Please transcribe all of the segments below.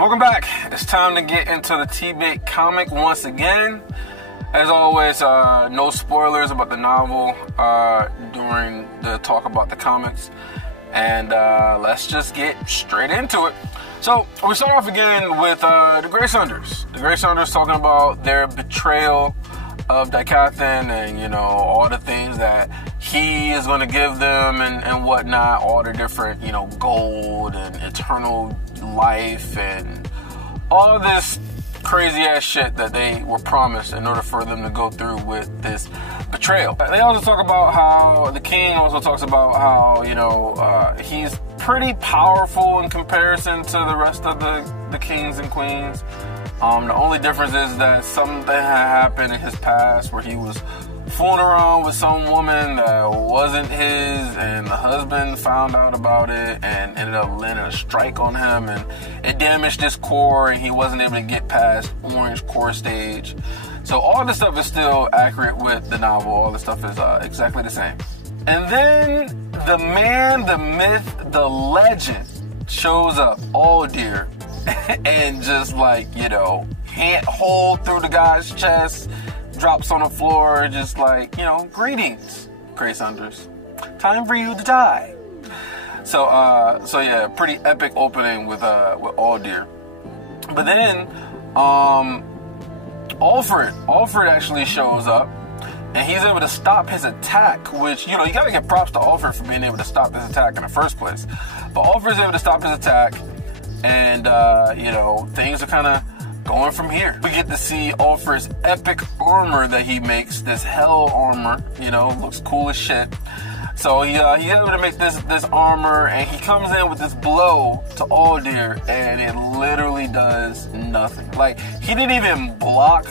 Welcome back. It's time to get into the T-Bait comic once again. As always, no spoilers about the novel during the talk about the comics. And let's just get straight into it. So we start off again with the Grey Sunders. The Grey Sunders talking about their betrayal of Dikathan and, you know, all the things that he is going to give them and whatnot, all the different, you know, gold and eternal life and all this crazy ass shit that they were promised in order for them to go through with this betrayal. They also talk about how the king also talks about how, you know, he's pretty powerful in comparison to the rest of the kings and queens. The only difference is that something had happened in his past where he was fooling around with some woman that wasn't his, and the husband found out about it and ended up landing a strike on him, and it damaged his core, and he wasn't able to get past Orange core stage. So all this stuff is still accurate with the novel. All this stuff is exactly the same. And then the man, the myth, the legend shows up, Alldear, and just like, you know, hand hold through the guy's chest, drops on the floor, just like, you know, greetings, Grey Sunders. Time for you to die. So yeah, pretty epic opening with Alldear. But then, Alfred actually shows up, and he's able to stop his attack, which, you know, you gotta give props to Alfred for being able to stop his attack in the first place. But Alfred's able to stop his attack, and, you know, things are kind of going from here. We get to see Alfred's epic armor that he makes, this hell armor, you know, looks cool as shit. So he's able to make this armor, and he comes in with this blow to Alldear, and it literally does nothing. Like, he didn't even block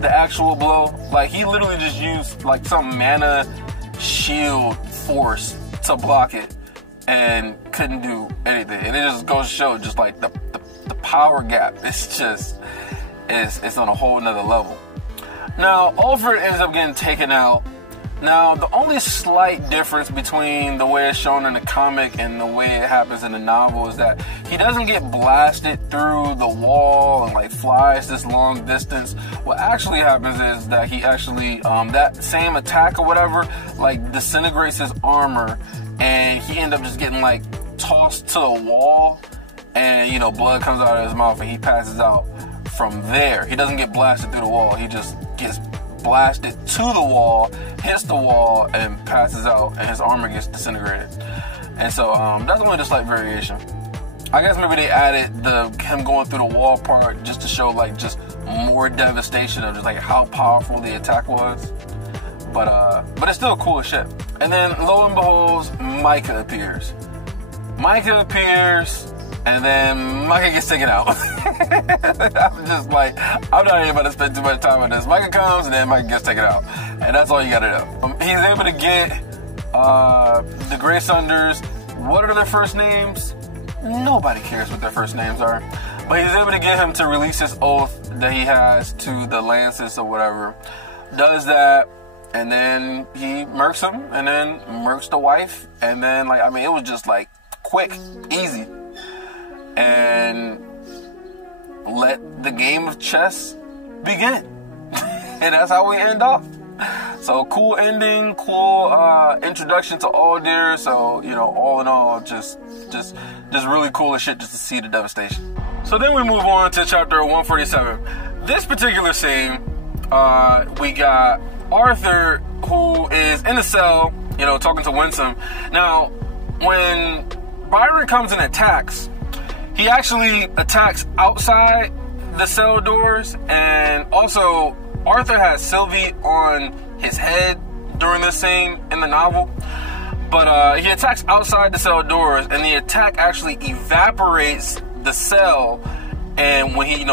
the actual blow. Like, he literally just used like some mana shield force to block it and couldn't do anything. And it just goes to show just like the power gap. It's just, it's on a whole nother level. Now, Alfred ends up getting taken out. Now, the only slight difference between the way it's shown in the comic and the way it happens in the novel is that he doesn't get blasted through the wall and like flies this long distance. What actually happens is that he actually, that same attack or whatever, like disintegrates his armor, and he ends up just getting like tossed to the wall, and, you know, blood comes out of his mouth, and he passes out from there. He doesn't get blasted through the wall. He just gets blasted to the wall, hits the wall, and passes out, and his armor gets disintegrated. And so that's only the slight variation. I guess maybe they added him going through the wall part just to show like just more devastation of just like how powerful the attack was. But it's still cool as shit. And then lo and behold, Micah appears. And then Micah gets taken out. I'm just like, I'm not even about to spend too much time on this. Micah comes, and then Micah gets taken out. And that's all you gotta know. He's able to get the Grey Sunders. What are their first names? Nobody cares what their first names are. But he's able to get him to release his oath that he has to the Lances or whatever. Does that, and then he murks him, and then murks the wife. And then, like, I mean, it was just like quick, easy. And let the game of chess begin. And that's how we end off. So cool ending, cool introduction to Alldear. So, you know, all in all, just really cool as shit just to see the devastation. So then we move on to chapter 147. This particular scene, we got Arthur, who is in the cell, you know, talking to Winsome. Now, when Byron comes and attacks, he actually attacks outside the cell doors, and also Arthur has Sylvie on his head during this scene in the novel. But he attacks outside the cell doors, and the attack actually evaporates the cell. And when he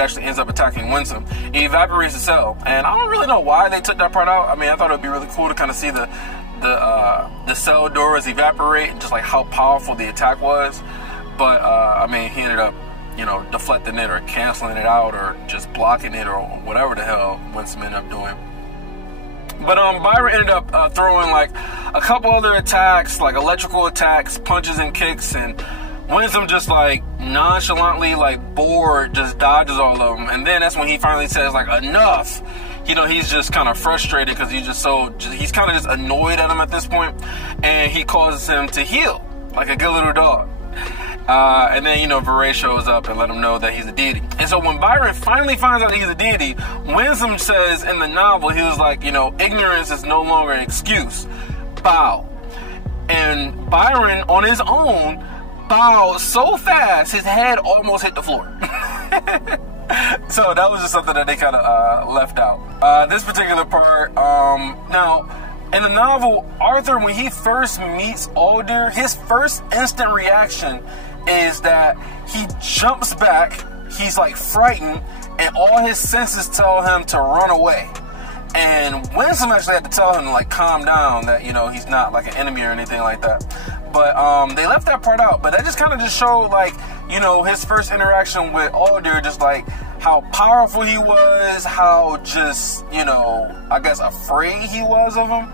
actually ends up attacking Winsome, he evaporates the cell. And I don't really know why they took that part out. I mean, I thought it'd be really cool to kind of see the cell doors evaporate and just like how powerful the attack was. But, I mean, he ended up, you know, deflecting it or canceling it out or just blocking it or whatever the hell Winsome ended up doing. But Byron ended up throwing like a couple other attacks, like electrical attacks, punches and kicks, and Winsome just like nonchalantly, like bored, just dodges all of them. And then that's when he finally says like, enough. You know, he's just kind of frustrated because he's just he's kind of just annoyed at him at this point. And he causes him to heel like a good little dog. And then, you know, Viray shows up and let him know that he's a deity. And so when Byron finally finds out he's a deity, Winsome says in the novel, he was like, you know, ignorance is no longer an excuse. Bow. And Byron, on his own, bowed so fast, his head almost hit the floor. So that was just something that they kind of left out. This particular part, now, in the novel, Arthur, when he first meets Aldir, his first instant reaction is that he jumps back, he's like frightened, and all his senses tell him to run away. And Winsome actually had to tell him to like calm down, that, you know, he's not like an enemy or anything like that. But they left that part out. But that just kind of just showed, like, you know, his first interaction with Aldir, just like how powerful he was, how just, you know, I guess afraid he was of him.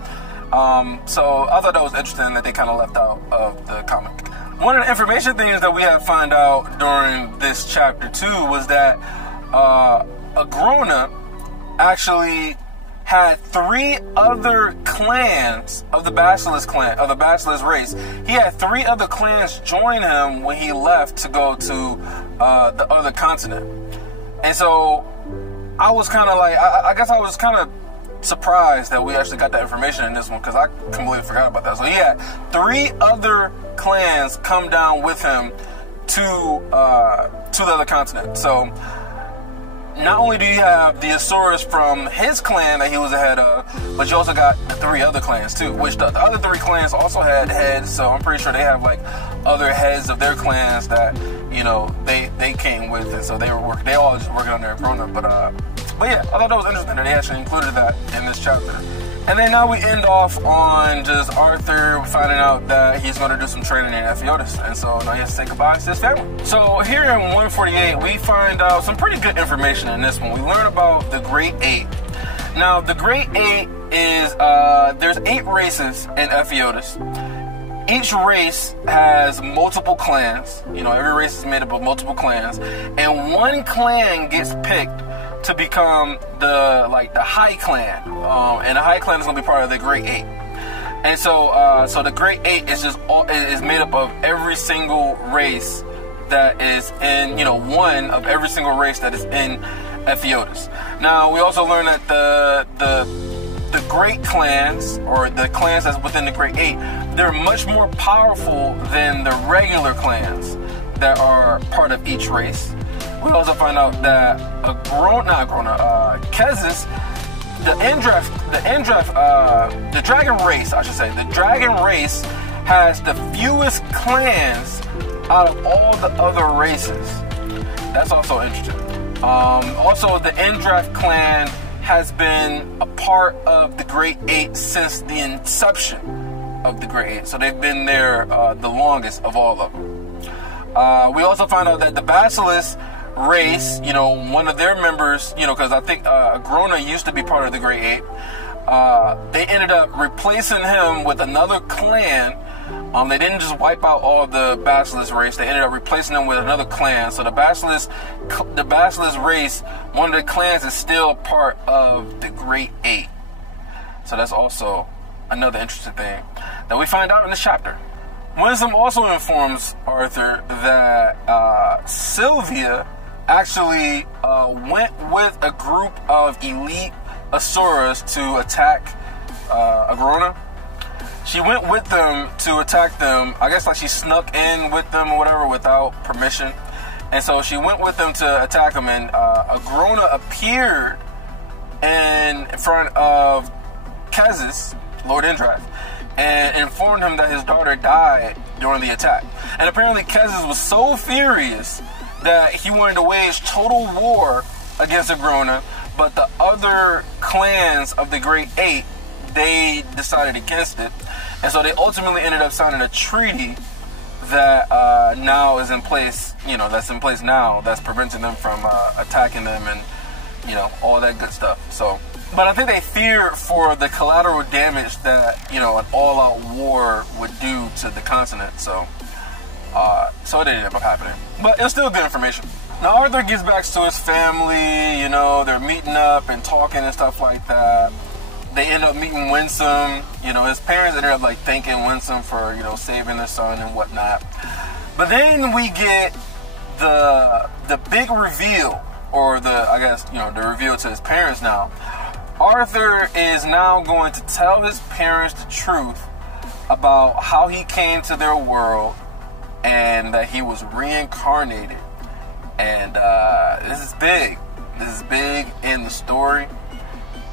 So I thought that was interesting that they kind of left out of the comic. One of the information things that we had found out during this chapter 2 was that Agrona actually had 3 other clans of the Basilisk clan, of the Basilisk race. He had 3 other clans join him when he left to go to the other continent. And so I was kind of like, I guess I was kind of surprised that we actually got that information in this one, because I completely forgot about that. So he had 3 other clans come down with him to the other continent. So not only do you have the Asuras from his clan that he was ahead of, but you also got the 3 other clans too, which the other 3 clans also had heads. So I'm pretty sure they have like other heads of their clans that, you know, they came with, and so they all just working on their Agrona. But yeah, I thought that was interesting that they actually included that in this chapter. And then now we end off on just Arthur finding out that he's going to do some training in Ephiodus. And so now he has to say goodbye to his family. So here in 148, we find out some pretty good information in this one. We learn about the Great 8. Now, the Great 8 is, there's 8 races in Ephiodus. Each race has multiple clans. You know, every race is made up of multiple clans. And one clan gets picked to become the High Clan, and the High Clan is gonna be part of the Great 8. And so, so the Great 8 is is made up of every single race that is in, you know, one of every single race that is in Ephiodus. Now, we also learn that the Great Clans, or the clans that's within the Great 8, they're much more powerful than the regular clans that are part of each race. We also find out that Kezis, the dragon race, I should say, the dragon race has the fewest clans out of all the other races. That's also interesting. Also, the Endrath clan has been a part of the Great 8 since the inception of the Great 8. So they've been there the longest of all of them. We also find out that the Basilisk race, you know, one of their members, you know, because I think Agrona used to be part of the Great 8. They ended up replacing him with another clan. They didn't just wipe out all the Basilisk race. They ended up replacing them with another clan. So the Basilisk race, one of the clans, is still part of the Great 8. So that's also another interesting thing that we find out in this chapter. Winsome also informs Arthur that Sylvia actually went with a group of elite Asuras to attack Agrona. She went with them to attack them. I guess like she snuck in with them or whatever without permission. And so she went with them to attack them, and Agrona appeared in front of Kezis, Lord Endrath, and informed him that his daughter died during the attack. And apparently Kezis was so furious that he wanted to wage total war against Agrona, but the other clans of the Great 8, they decided against it. And so they ultimately ended up signing a treaty that now is in place, you know, that's in place now, that's preventing them from attacking them and, you know, all that good stuff. So, but I think they fear for the collateral damage that, you know, an all-out war would do to the continent. So So it ended up happening. But it was still good information. Now Arthur gets back to his family, you know, they're meeting up and talking and stuff like that. They end up meeting Winsome. You know, his parents ended up like thanking Winsome for, you know, saving their son and whatnot. But then we get the big reveal, or I guess, you know, the reveal to his parents now. Arthur is now going to tell his parents the truth about how he came to their world and that he was reincarnated. And this is big. This is big in the story.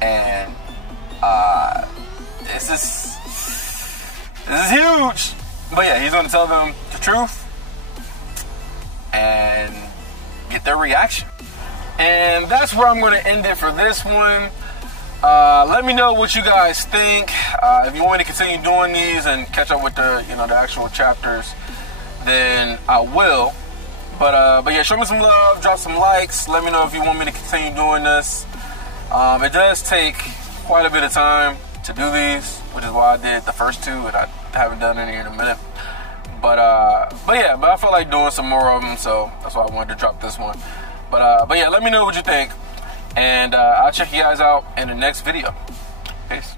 And this is huge. But yeah, he's going to tell them the truth and get their reaction. And that's where I'm going to end it for this one. Let me know what you guys think. If you want me to continue doing these and catch up with the, you know, the actual chapters, then I will. But yeah, show me some love, drop some likes. Let me know if you want me to continue doing this. It does take quite a bit of time to do these, which is why I did the first two, and I haven't done any in a minute. But yeah, I feel like doing some more of them, so that's why I wanted to drop this one. But yeah, let me know what you think, and I'll check you guys out in the next video. Peace.